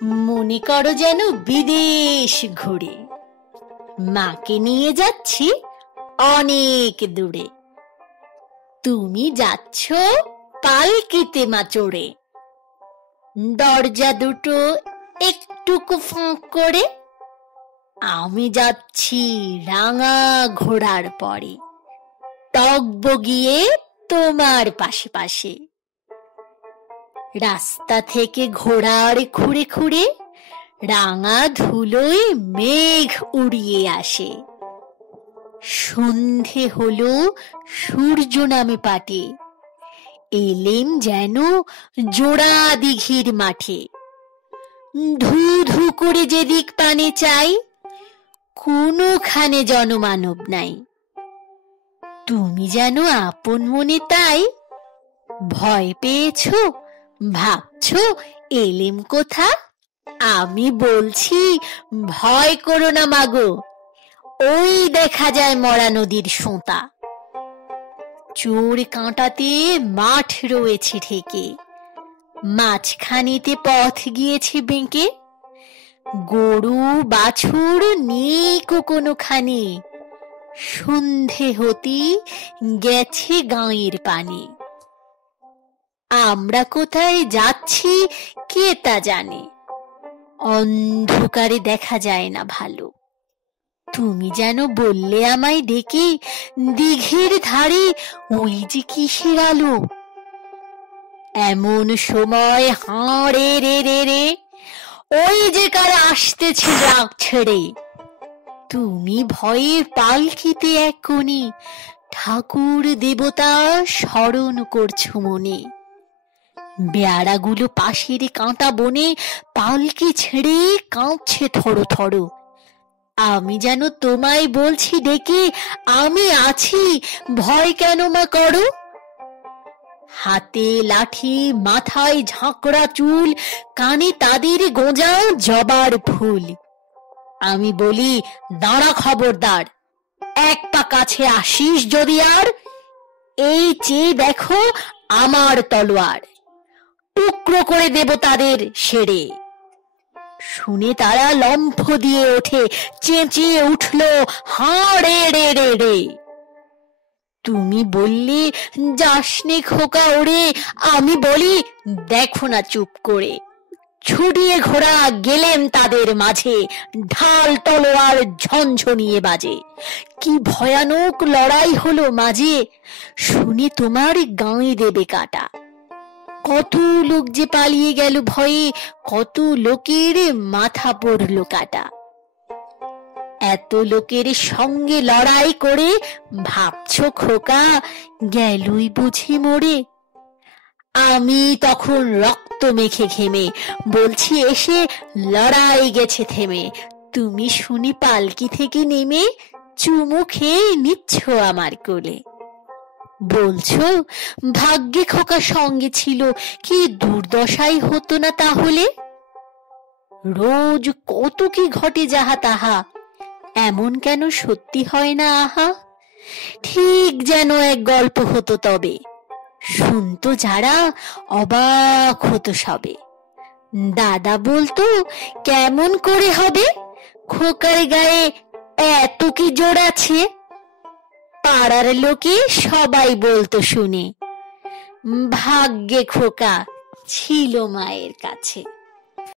মনে করো যেন বিদেশ ঘুরে মাকে নিয়ে যাচ্ছি অনেক দূরে। তুমি যাচ্ছ পালকিতে মা চড়ে, দরজা দুটো একটুকু ফাঁক করে। আমি যাচ্ছি রাঙা ঘোড়ার পরে, টগবগিয়ে তোমার পাশে পাশে। রাস্তা থেকে ঘোড়ার খুঁড়ে খুঁড়ে রাঙা ধুলোয় মেঘ উড়িয়ে আসে। সন্ধে হলো, সূর্য নামে পাটে, এলেম যেন জোড়া দিঘির মাঠে। ধু ধু করে যেদিক পানে চাই, কোনোখানে জনমানব নাই। তুমি যেন আপন মনে তাই ভয় পেয়েছো, ভাবছো এলেম কোথা। আমি বলছি ভয় করো না মাগো, ওই দেখা যায় মরা নদীর সোঁতা। চোর কাঁটাতে মাঠ রয়েছে ঢেকে, মাঝখানেতে পথ গিয়েছে বেঁকে। গরু বাছুর নেই কোনোখানে, সন্ধে হতে গেছে গাঁয়ের পানে। আমরা কোথায় যাচ্ছি কে তা জানে, অন্ধকারে দেখা যায় না ভালো। তুমি যেন বললে আমায় ডেকে, দিঘির ধারে ওই যে কিসের আলো। এমন সময় হাঁড়ে রে রে রে, ওই যে কারা আসতেছে রাগ ছেড়ে। তুমি ভয়ে পালকিতে এক কোণে ঠাকুর দেবতা স্মরণ করছো মনে। বেড়াগুলো পাশের কাঁটা বনে পালকি ছেড়ে কাঁপছে থরো থরো। আমি যেন তোমায় বলছি ডেকে, আমি আছি, ভয় কেন মা করো। হাতে লাঠি, মাথায় ঝাঁকড়া চুল, কানে তাদের গোঁজা জবার ফুল। আমি বলি দাঁড়া খবরদার, এক পা কাছে আসিস যদি আর, এই চেয়ে দেখো আমার তলোয়ার, টুকরো করে দেব তাদের সেরে। শুনে তারা লম্ফ দিয়ে ওঠে, চেঁচিয়ে উঠল হাঁড়ে রে রে রে। তুমি বললে যাসনে খোকা ওরে, আমি বলি দেখো না চুপ করে। ছুটিয়ে ঘোড়া গেলেম তাদের মাঝে, ঢাল তলোয়ার ঝনঝনিয়ে বাজে। কি ভয়ানক লড়াই হলো মাঝে, শুনে তোমার গাঁয়ে দেবে কাটা। কত লোক যে পালিয়ে গেল ভয়ে, কত লোকের মাথা পড়ল কাটা। এত লোকের সঙ্গে লড়াই করে ভাবছো খোকা গেলই বুঝি মরে। আমি তখন রক্ত মেখে ঘেমে বলছি এসে লড়াই গেছে থেমে। তুমি শুনি পালকি থেকে নেমে চুমু খেয়ে নিচ্ছ আমার কোলে। বলছো ভাগ্যে খোকা সঙ্গে ছিল, কি দুর্দশাই হতো না তাহলে। রোজ কত কি ঘটে যাহা তাহা, এমন কেন সত্যি হয় না আহা। ঠিক যেন এক গল্প হতো তবে, শুনতো যারা অবাক হতো সবে। দাদা বলতো কেমন করে হবে, খোকার গায়ে এত কি জোর আছে। পাড়ার লোকে সবাই বলতো শুনে, ভাগ্যে খোকা ছিল মায়ের কাছে।